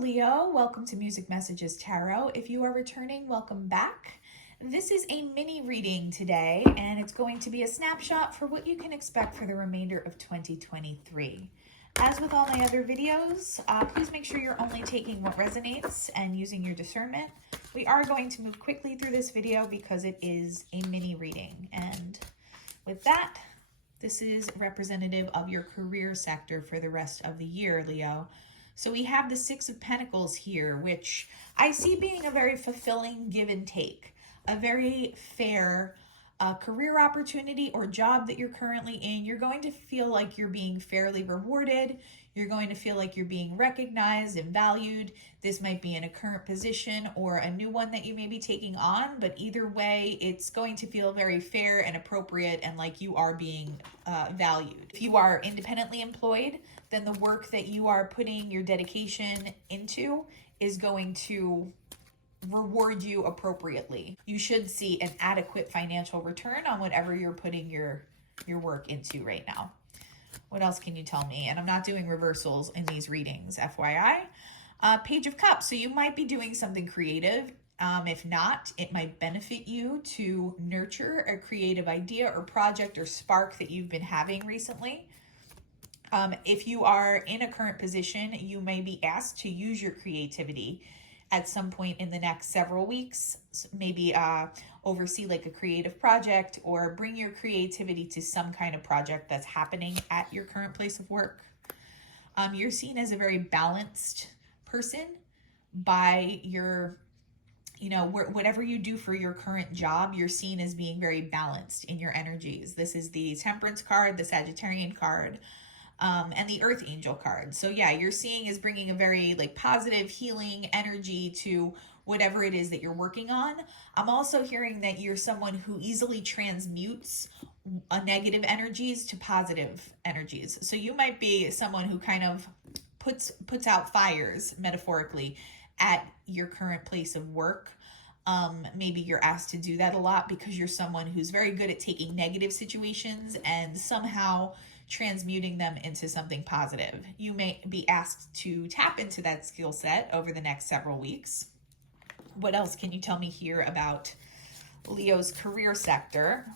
Leo. Welcome to Music Messages Tarot. If you are returning, welcome back. This is a mini reading today, and it's going to be a snapshot for what you can expect for the remainder of 2023. As with all my other videos, please make sure you're only taking what resonates and using your discernment. We are going to move quickly through this video because it is a mini reading. And with that, this is representative of your career sector for the rest of the year, Leo. So we have the Six of Pentacles here, which I see being a very fulfilling give and take, a very fair career opportunity or job that you're currently in. You're going to feel like you're being fairly rewarded. You're going to feel like you're being recognized and valued. This might be in a current position or a new one that you may be taking on, but either way, it's going to feel very fair and appropriate and like you are being valued. If you are independently employed, then the work that you are putting your dedication into is going to reward you appropriately. You should see an adequate financial return on whatever you're putting your work into right now. What else can you tell me? And I'm not doing reversals in these readings, FYI. Page of Cups. So you might be doing something creative. If not, it might benefit you to nurture a creative idea or project or spark that you've been having recently. If you are in a current position, you may be asked to use your creativity at some point in the next several weeks. Maybe oversee like a creative project or bring your creativity to some kind of project that's happening at your current place of work. You're seen as a very balanced person by your, whatever you do for your current job, you're seen as being very balanced in your energies. This is the Temperance card, the Sagittarian card, and the Earth Angel card. So yeah, you're seeing as bringing a very positive healing energy to whatever it is that you're working on. I'm also hearing that you're someone who easily transmutes negative energies to positive energies. So you might be someone who kind of puts out fires, metaphorically, at your current place of work. Maybe you're asked to do that a lot because you're someone who's very good at taking negative situations and somehow transmuting them into something positive. You may be asked to tap into that skill set over the next several weeks. What else can you tell me here about Leo's career sector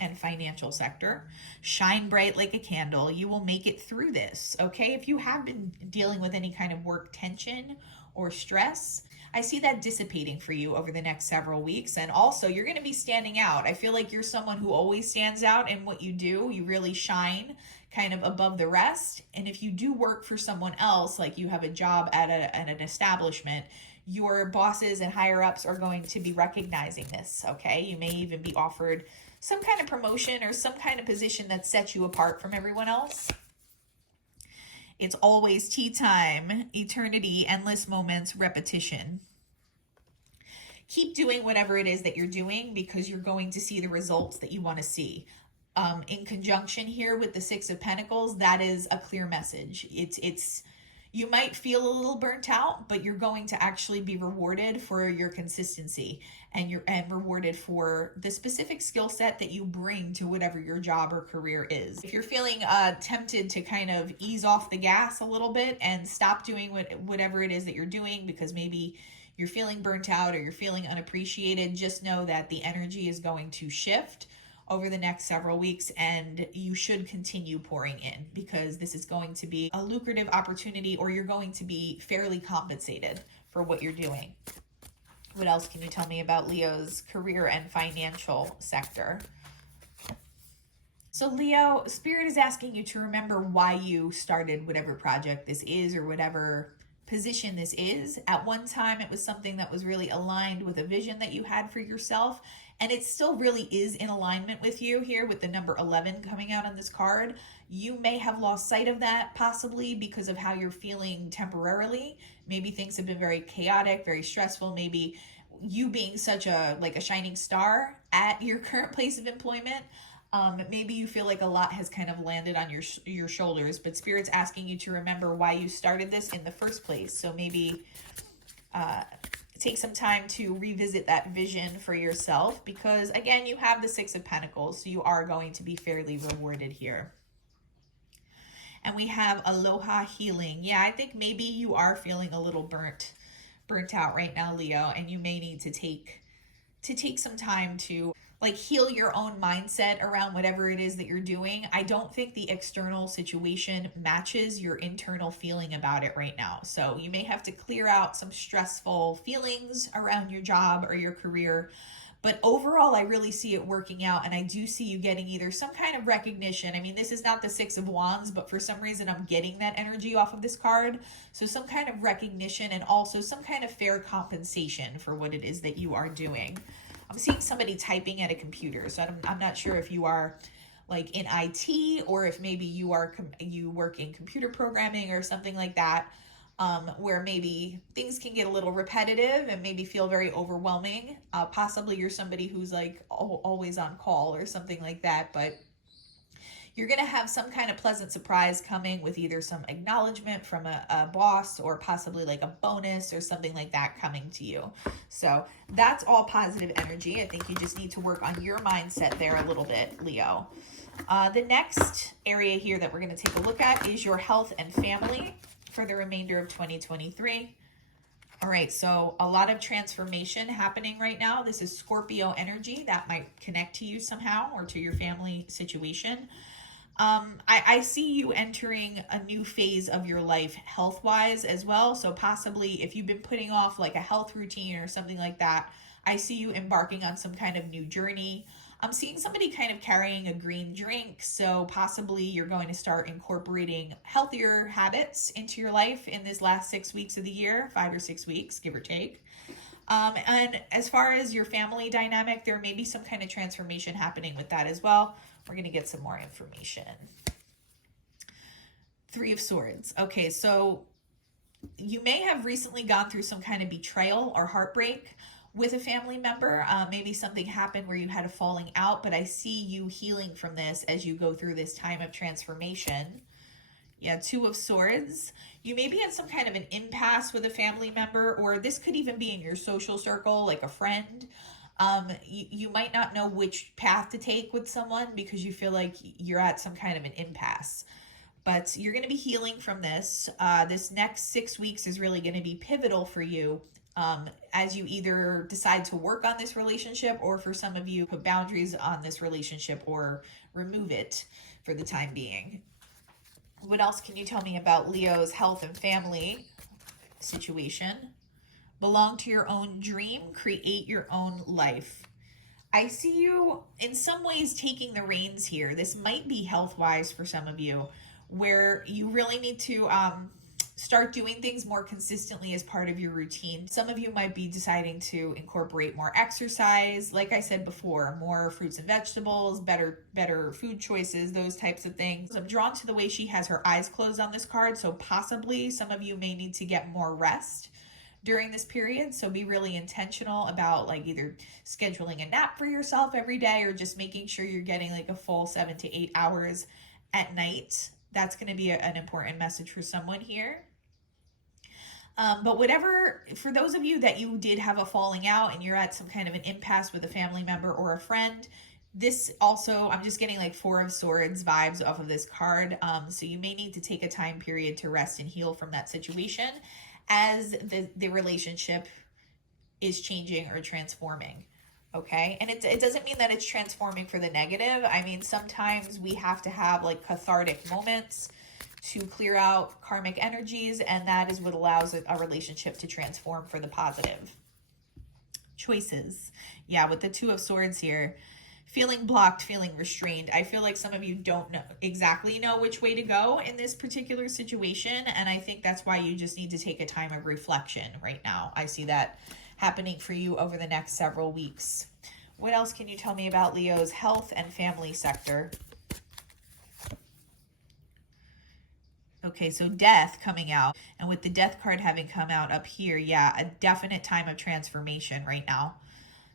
and financial sector? Shine bright like a candle. You will make it through this, okay? If you have been dealing with any kind of work tension or stress, I see that dissipating for you over the next several weeks. And also, you're going to be standing out. I feel like you're someone who always stands out in what you do. You really shine kind of above the rest. And if you do work for someone else, like you have a job at an establishment, your bosses and higher ups are going to be recognizing this, okay? You may even be offered some kind of promotion or some kind of position that sets you apart from everyone else. It's always tea time, eternity, endless moments, repetition. Keep doing whatever it is that you're doing because you're going to see the results that you want to see. In conjunction here with the Six of Pentacles, that is a clear message. You might feel a little burnt out, but you're going to actually be rewarded for your consistency and rewarded for the specific skill set that you bring to whatever your job or career is. If you're feeling tempted to kind of ease off the gas a little bit and stop doing whatever it is that you're doing because maybe you're feeling burnt out or you're feeling unappreciated, just know that the energy is going to shift over the next several weeks, and you should continue pouring in because this is going to be a lucrative opportunity, or you're going to be fairly compensated for what you're doing. What else can you tell me about Leo's career and financial sector? So Leo, Spirit is asking you to remember why you started whatever project this is or whatever position this is. At one time, it was something that was really aligned with a vision that you had for yourself. And it still really is in alignment with you here with the number 11 coming out on this card. You may have lost sight of that possibly because of how you're feeling temporarily. Maybe things have been very chaotic, very stressful. Maybe you being such a shining star at your current place of employment. Maybe you feel like a lot has kind of landed on your shoulders, but Spirit's asking you to remember why you started this in the first place. So maybe take some time to revisit that vision for yourself because, again, you have the Six of Pentacles, so you are going to be fairly rewarded here. And we have aloha healing. Yeah, I think maybe you are feeling a little burnt out right now, Leo, and you may need to take some time to like heal your own mindset around whatever it is that you're doing. I don't think the external situation matches your internal feeling about it right now. So you may have to clear out some stressful feelings around your job or your career. But overall, I really see it working out, and I do see you getting either some kind of recognition. I mean, this is not the Six of Wands, but for some reason, I'm getting that energy off of this card. So some kind of recognition and also some kind of fair compensation for what it is that you are doing. I'm seeing somebody typing at a computer, so I'm not sure if you are like in IT or if maybe you work in computer programming or something like that, where maybe things can get a little repetitive and maybe feel very overwhelming. Possibly you're somebody who's like always on call or something like that, but you're going to have some kind of pleasant surprise coming with either some acknowledgement from a boss or possibly like a bonus or something like that coming to you. So that's all positive energy. I think you just need to work on your mindset there a little bit, Leo. The next area here that we're going to take a look at is your health and family for the remainder of 2023. All right, so a lot of transformation happening right now. This is Scorpio energy that might connect to you somehow or to your family situation. I see you entering a new phase of your life health-wise as well. So possibly if you've been putting off like a health routine or something like that, I see you embarking on some kind of new journey. I'm seeing somebody kind of carrying a green drink. So possibly you're going to start incorporating healthier habits into your life in this last 6 weeks of the year, 5 or 6 weeks, give or take. And as far as your family dynamic, there may be some kind of transformation happening with that as well. We're going to get some more information. Three of Swords. Okay, so you may have recently gone through some kind of betrayal or heartbreak with a family member. Maybe something happened where you had a falling out, but I see you healing from this as you go through this time of transformation. Yeah, Two of Swords. You may be in some kind of an impasse with a family member, or this could even be in your social circle, like a friend. You might not know which path to take with someone because you feel like you're at some kind of an impasse. But you're going to be healing from this. This next 6 weeks is really going to be pivotal for you as you either decide to work on this relationship or for some of you put boundaries on this relationship or remove it for the time being. What else can you tell me about Leo's health and family situation? Belong to your own dream, create your own life. I see you in some ways taking the reins here. This might be health-wise for some of you, where you really need to start doing things more consistently as part of your routine. Some of you might be deciding to incorporate more exercise. Like I said before, more fruits and vegetables, better food choices, those types of things. I'm drawn to the way she has her eyes closed on this card, so possibly some of you may need to get more rest during this period. So be really intentional about like either scheduling a nap for yourself every day or just making sure you're getting like a full 7 to 8 hours at night. That's going to be an important message for someone here. But whatever, for those of you that you did have a falling out and you're at some kind of an impasse with a family member or a friend, this also, I'm just getting like Four of Swords vibes off of this card. So you may need to take a time period to rest and heal from that situation as the relationship is changing or transforming. Okay. And it doesn't mean that it's transforming for the negative. I mean, sometimes we have to have like cathartic moments to clear out karmic energies, and that is what allows a relationship to transform for the positive. Choices. Yeah, with the Two of Swords here, feeling blocked, feeling restrained. I feel like some of you don't exactly know which way to go in this particular situation, and I think that's why you just need to take a time of reflection right now. I see that happening for you over the next several weeks. What else can you tell me about Leo's health and family sector? Okay, so Death coming out, and with the Death card having come out up here, yeah, a definite time of transformation right now.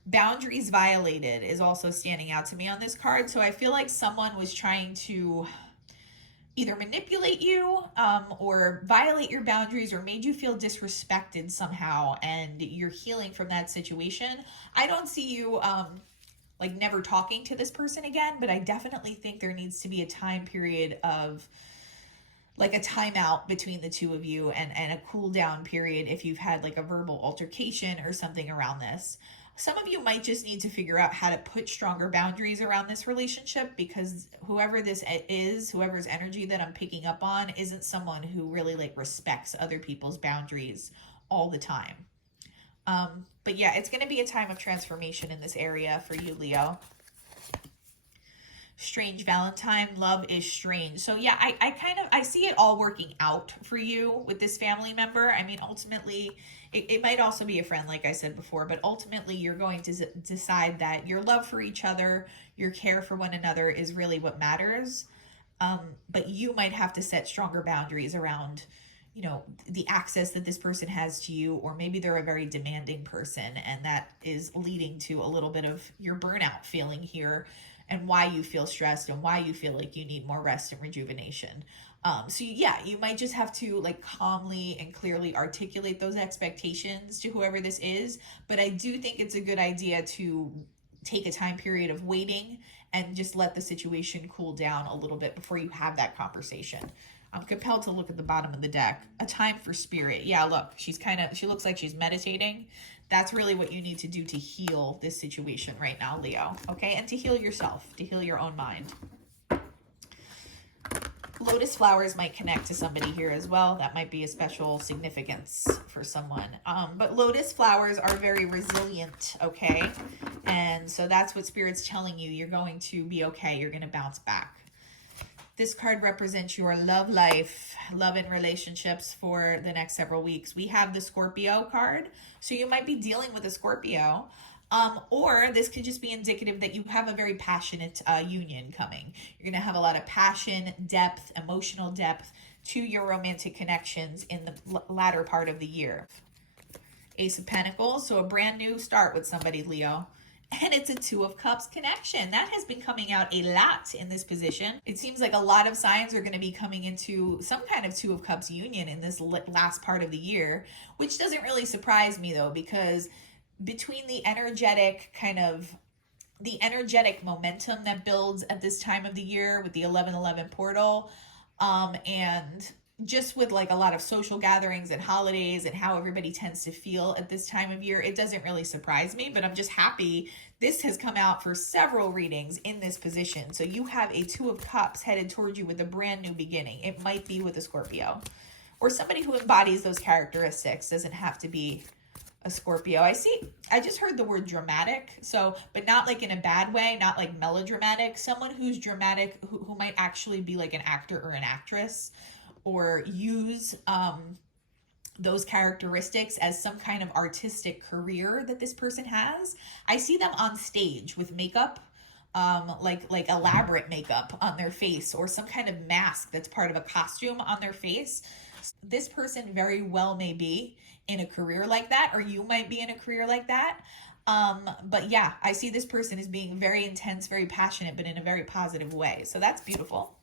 Boundaries violated is also standing out to me on this card. So I feel like someone was trying to either manipulate you or violate your boundaries or made you feel disrespected somehow, and you're healing from that situation. I don't see you like never talking to this person again, but I definitely think there needs to be a time period of like a timeout between the two of you, and a cool down period if you've had like a verbal altercation or something around this. Some of you might just need to figure out how to put stronger boundaries around this relationship, because whoever this is, whoever's energy that I'm picking up on, isn't someone who really like respects other people's boundaries all the time. But yeah, it's going to be a time of transformation in this area for you, Leo. Strange Valentine, love is strange. So yeah, I see it all working out for you with this family member. I mean, ultimately, it might also be a friend, like I said before, but ultimately you're going to decide that your love for each other, your care for one another is really what matters. But you might have to set stronger boundaries around, you know, the access that this person has to you, or maybe they're a very demanding person, and that is leading to a little bit of your burnout feeling here, and why you feel stressed and why you feel like you need more rest and rejuvenation. So yeah, you might just have to like calmly and clearly articulate those expectations to whoever this is. But I do think it's a good idea to take a time period of waiting and just let the situation cool down a little bit before you have that conversation. I'm compelled to look at the bottom of the deck. A time for spirit. Yeah, look, she looks like she's meditating. That's really what you need to do to heal this situation right now, Leo. Okay, and to heal yourself, to heal your own mind. Lotus flowers might connect to somebody here as well. That might be a special significance for someone. But lotus flowers are very resilient, okay? And so that's what Spirit's telling you. You're going to be okay. You're going to bounce back. This card represents your love life, love and relationships for the next several weeks. We have the Scorpio card. So you might be dealing with a Scorpio. Or this could just be indicative that you have a very passionate union coming. You're going to have a lot of passion, depth, emotional depth to your romantic connections in the latter part of the year. Ace of Pentacles, so a brand new start with somebody, Leo. And it's a Two of Cups connection. That has been coming out a lot in this position. It seems like a lot of signs are going to be coming into some kind of Two of Cups union in this last part of the year, which doesn't really surprise me though, because between the energetic momentum that builds at this time of the year with the 11/11 portal, and just with like a lot of social gatherings and holidays and how everybody tends to feel at this time of year, it doesn't really surprise me, but I'm just happy this has come out for several readings in this position. So you have a Two of Cups headed towards you with a brand new beginning. It might be with a Scorpio or somebody who embodies those characteristics. Doesn't have to be a Scorpio. I just heard the word dramatic, so, but not like in a bad way, not like melodramatic. Someone who's dramatic, who might actually be like an actor or an actress, or use those characteristics as some kind of artistic career that this person has. I see them on stage with makeup, like elaborate makeup on their face, or some kind of mask that's part of a costume on their face. This person very well may be in a career like that, or you might be in a career like that. But yeah, I see this person as being very intense, very passionate, but in a very positive way. So that's beautiful.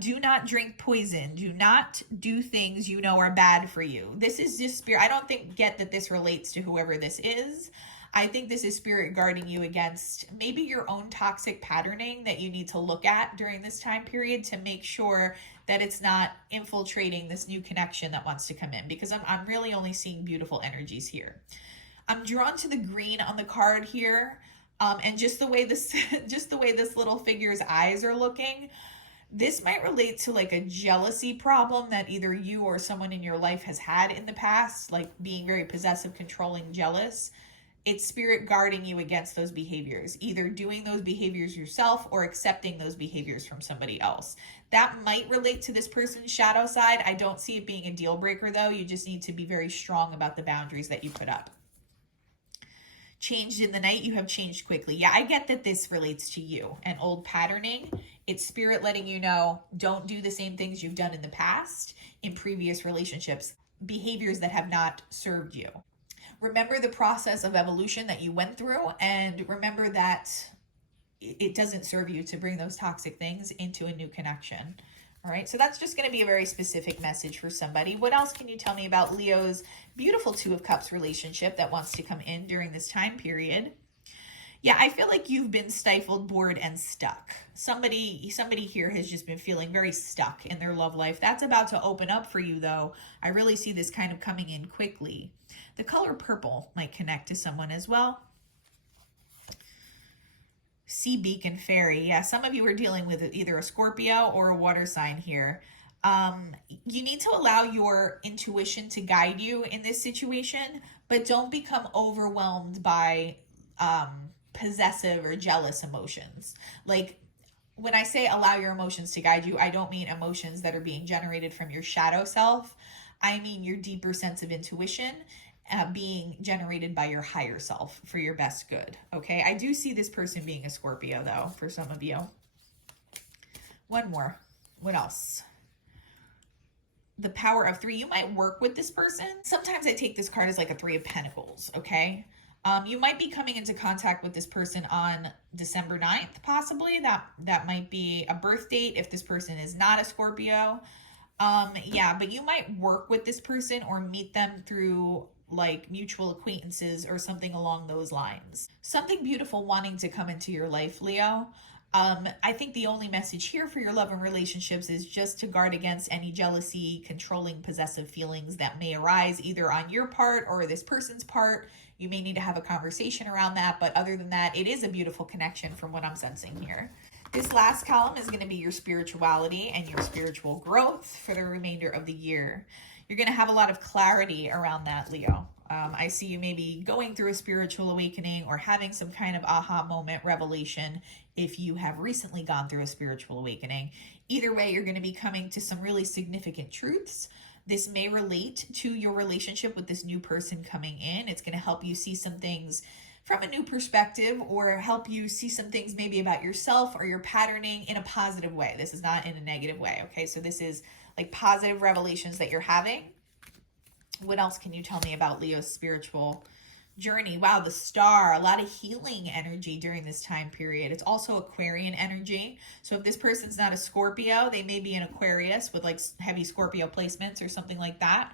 Do not drink poison. Do not do things you know are bad for you. This is just spirit. I don't get that this relates to whoever this is. I think this is spirit guarding you against maybe your own toxic patterning that you need to look at during this time period to make sure that it's not infiltrating this new connection that wants to come in, because I'm really only seeing beautiful energies here. I'm drawn to the green on the card here, and just the way this little figure's eyes are looking. This might relate to like a jealousy problem that either you or someone in your life has had in the past, like being very possessive, controlling, jealous. It's spirit guarding you against those behaviors, either doing those behaviors yourself or accepting those behaviors from somebody else. That might relate to this person's shadow side. I don't see it being a deal breaker though. You just need to be very strong about the boundaries that you put up. Changed in the night, you have changed quickly. Yeah, I get that this relates to you and old patterning. It's spirit letting you know, don't do the same things you've done in the past, in previous relationships, behaviors that have not served you. Remember the process of evolution that you went through, and remember that it doesn't serve you to bring those toxic things into a new connection. All right, so that's just going to be a very specific message for somebody. What else can you tell me about Leo's beautiful Two of Cups relationship that wants to come in during this time period? Yeah, I feel like you've been stifled, bored, and stuck. Somebody here has just been feeling very stuck in their love life. That's about to open up for you though. I really see this kind of coming in quickly. The color purple might connect to someone as well. Sea Beacon Fairy. Yeah, some of you are dealing with either a Scorpio or a water sign here. You need to allow your intuition to guide you in this situation, but don't become overwhelmed by possessive or jealous emotions. Like, when I say allow your emotions to guide you, I don't mean emotions that are being generated from your shadow self. I mean your deeper sense of intuition being generated by your higher self for your best good. Okay, I do see this person being a Scorpio though, for some of you. One more. What else? The Power of Three. You might work with this person. Sometimes I take this card as like a Three of Pentacles, okay? You might be coming into contact with this person on December 9th, possibly. That might be a birth date if this person is not a Scorpio. Yeah, but you might work with this person or meet them through like mutual acquaintances or something along those lines. Something beautiful wanting to come into your life, Leo. I think the only message here for your love and relationships is just to guard against any jealousy, controlling, possessive feelings that may arise either on your part or this person's part. You may need to have a conversation around that, but other than that, it is a beautiful connection from what I'm sensing here. This last column is going to be your spirituality and your spiritual growth for the remainder of the year. You're going to have a lot of clarity around that, Leo. I see you maybe going through a spiritual awakening or having some kind of aha moment, revelation, if you have recently gone through a spiritual awakening. Either way, you're going to be coming to some really significant truths. This may relate to your relationship with this new person coming in. It's going to help you see some things from a new perspective or help you see some things maybe about yourself or your patterning in a positive way. This is not in a negative way, okay? So this is like positive revelations that you're having. What else can you tell me about Leo's spiritual journey? Wow, the Star, a lot of healing energy during this time period. It's also Aquarian energy. So if this person's not a Scorpio, they may be an Aquarius with like heavy Scorpio placements or something like that.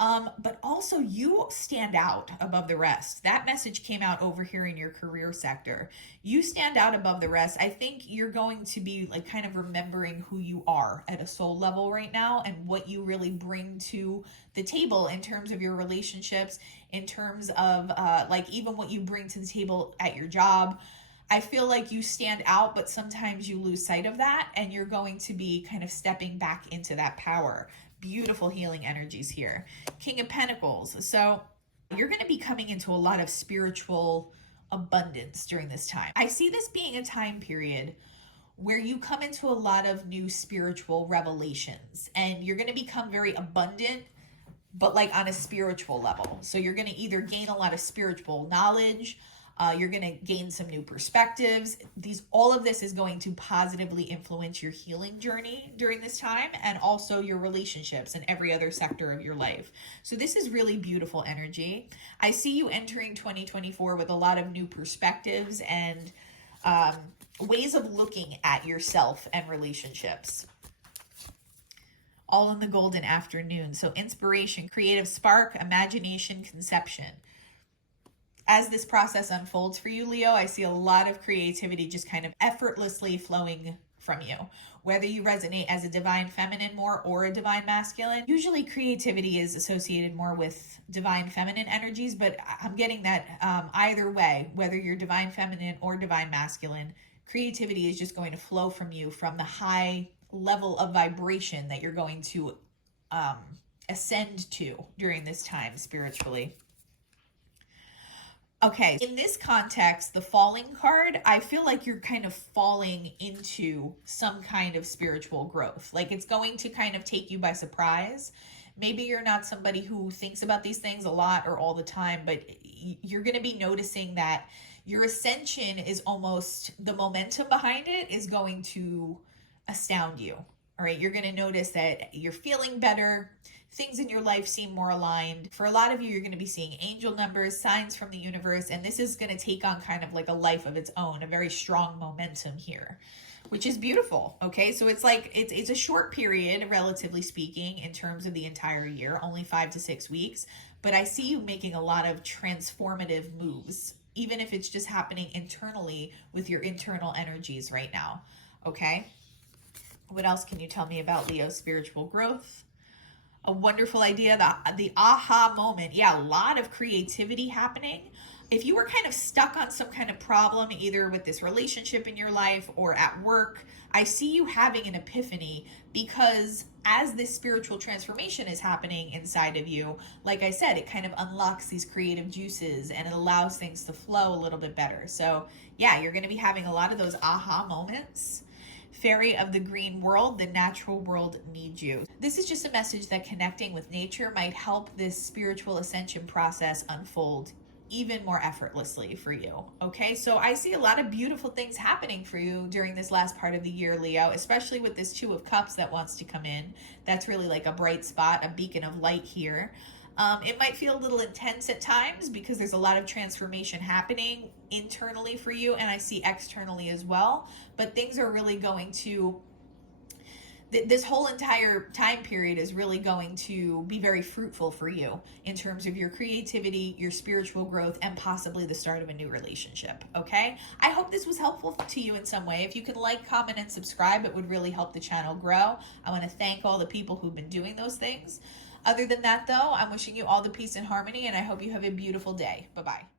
But also you stand out above the rest. That message came out over here in your career sector. You stand out above the rest. I think you're going to be like kind of remembering who you are at a soul level right now and what you really bring to the table in terms of your relationships, in terms of like even what you bring to the table at your job. I feel like you stand out, but sometimes you lose sight of that and you're going to be kind of stepping back into that power. Beautiful healing energies here. King of Pentacles. So you're going to be coming into a lot of spiritual abundance during this time. I see this being a time period where you come into a lot of new spiritual revelations and you're going to become very abundant, but like on a spiritual level. So you're going to either gain a lot of spiritual knowledge, you're going to gain some new perspectives. All of this is going to positively influence your healing journey during this time and also your relationships and every other sector of your life. So this is really beautiful energy. I see you entering 2024 with a lot of new perspectives and ways of looking at yourself and relationships. All in the golden afternoon. So inspiration, creative spark, imagination, conception. As this process unfolds for you, Leo, I see a lot of creativity just kind of effortlessly flowing from you. Whether you resonate as a divine feminine more or a divine masculine, usually creativity is associated more with divine feminine energies, but I'm getting that either way, whether you're divine feminine or divine masculine, creativity is just going to flow from you from the high level of vibration that you're going to ascend to during this time spiritually. Okay, in this context, the falling card, I feel like you're kind of falling into some kind of spiritual growth. Like it's going to kind of take you by surprise. Maybe you're not somebody who thinks about these things a lot or all the time, but you're going to be noticing that your ascension is almost, the momentum behind it is going to astound you. All right, you're going to notice that you're feeling better. Things in your life seem more aligned. For a lot of you, you're going to be seeing angel numbers, signs from the universe, and this is going to take on kind of like a life of its own, a very strong momentum here, which is beautiful. Okay, so it's like it's a short period, relatively speaking, in terms of the entire year, only 5 to 6 weeks, but I see you making a lot of transformative moves even if it's just happening internally with your internal energies right now. Okay? What else can you tell me about Leo's spiritual growth? A wonderful idea, the aha moment. Yeah, a lot of creativity happening. If you were kind of stuck on some kind of problem, either with this relationship in your life or at work, I see you having an epiphany, because as this spiritual transformation is happening inside of you, like I said, it kind of unlocks these creative juices and it allows things to flow a little bit better. So yeah, you're going to be having a lot of those aha moments. Fairy of the green world, the natural world needs you. This is just a message that connecting with nature might help this spiritual ascension process unfold even more effortlessly for you. Okay, so I see a lot of beautiful things happening for you during this last part of the year, Leo, especially with this Two of Cups that wants to come in. That's really like a bright spot, a beacon of light here. It might feel a little intense at times because there's a lot of transformation happening internally for you, and I see externally as well. But things are really going to, this whole entire time period is really going to be very fruitful for you in terms of your creativity, your spiritual growth, and possibly the start of a new relationship. Okay? I hope this was helpful to you in some way. If you could like, comment, and subscribe, it would really help the channel grow. I want to thank all the people who've been doing those things. Other than that, though, I'm wishing you all the peace and harmony, and I hope you have a beautiful day. Bye-bye.